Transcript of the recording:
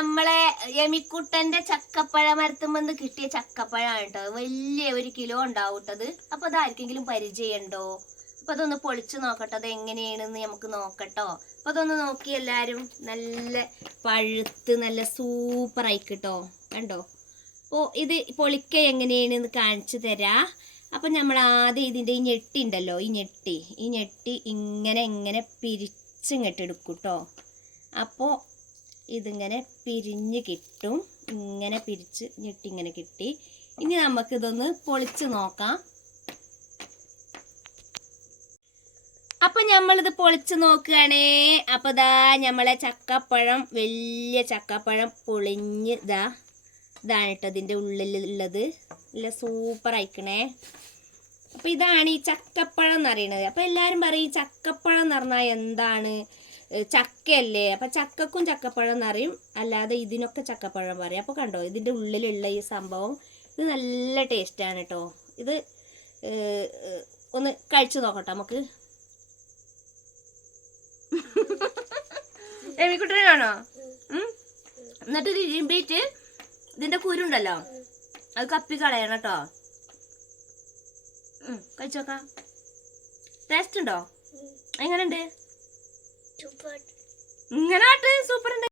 നമ്മളെ എമിക്കുട്ടന്റെ ചക്കപ്പഴ മരത്തുമ്പന്ന് കിട്ടിയ ചക്കപ്പഴമാണ് കേട്ടോ. വലിയ 1 കിലോ ഉണ്ടാവൂട്ടത്. അപ്പൊ അതാർക്കെങ്കിലും പരിചയമുണ്ടോ? അപ്പൊ അതൊന്ന് പൊളിച്ചു നോക്കട്ടെ, അത് എങ്ങനെയാണെന്ന് നമുക്ക് നോക്കട്ടോ. അപ്പൊ അതൊന്ന് നോക്കി എല്ലാരും. നല്ല പഴുത്ത് നല്ല സൂപ്പർ ആയിക്കിട്ടോ, കണ്ടോ? അപ്പോൾ ഇത് പൊളിക്ക എങ്ങനെയാണെന്ന് കാണിച്ചു തരാ. അപ്പൊ നമ്മൾ ആദ്യം ഇതിന്റെ ഈ ഞെട്ടി ഉണ്ടല്ലോ, ഈ ഞെട്ടി ഇങ്ങനെ പിരിച്ചിങ്ങോട്ട് എടുക്കും കേട്ടോ. അപ്പോൾ ഇതിങ്ങനെ പിരിഞ്ഞ് കിട്ടും. ഇങ്ങനെ പിരിച്ച് ഞെട്ടി ഇങ്ങനെ കിട്ടി. ഇനി നമുക്കിതൊന്ന് പൊളിച്ച് നോക്കാം. അപ്പൊ നമ്മളിത് പൊളിച്ച് നോക്കുകയാണേ. അപ്പൊ ഇതാ നമ്മളെ ചക്കപ്പഴം, വലിയ ചക്കപ്പഴം പൊളിഞ്ഞ് ഇതാണ് കേട്ടോ ഇതിൻ്റെ ഉള്ളിലുള്ളത്. നല്ല സൂപ്പർ ആയിക്കണേ. അപ്പൊ ഇതാണ് ഈ ചക്കപ്പഴം എന്ന് പറയുന്നത്. അപ്പൊ എല്ലാരും പറയും ചക്കപ്പഴം എന്ന് പറഞ്ഞാൽ എന്താണ്, ചക്കയല്ലേ? അപ്പൊ ചക്കക്കും ചക്കപ്പഴം എന്നറിയും, അല്ലാതെ ഇതിനൊക്കെ ചക്കപ്പഴം പറയും. അപ്പൊ കണ്ടോ ഇതിന്റെ ഉള്ളിലുള്ള ഈ സംഭവം, ഇത് നല്ല ടേസ്റ്റാണ് കേട്ടോ. ഇത് ഒന്ന് കഴിച്ചു നോക്കട്ടെ നമുക്ക്. എമിക്കുട്ടനാണോ? എന്നിട്ട് ഇത് ഇരുമ്പിയിട്ട് ഇതിന്റെ കുരുണ്ടല്ലോ അത് കപ്പി കളയണം കേട്ടോ. കഴിച്ചോക്കാം. ടേസ്റ്റ് ഉണ്ടോ? എങ്ങനെയുണ്ട്? ഇങ്ങനെ സൂപ്പർ ഉണ്ട്.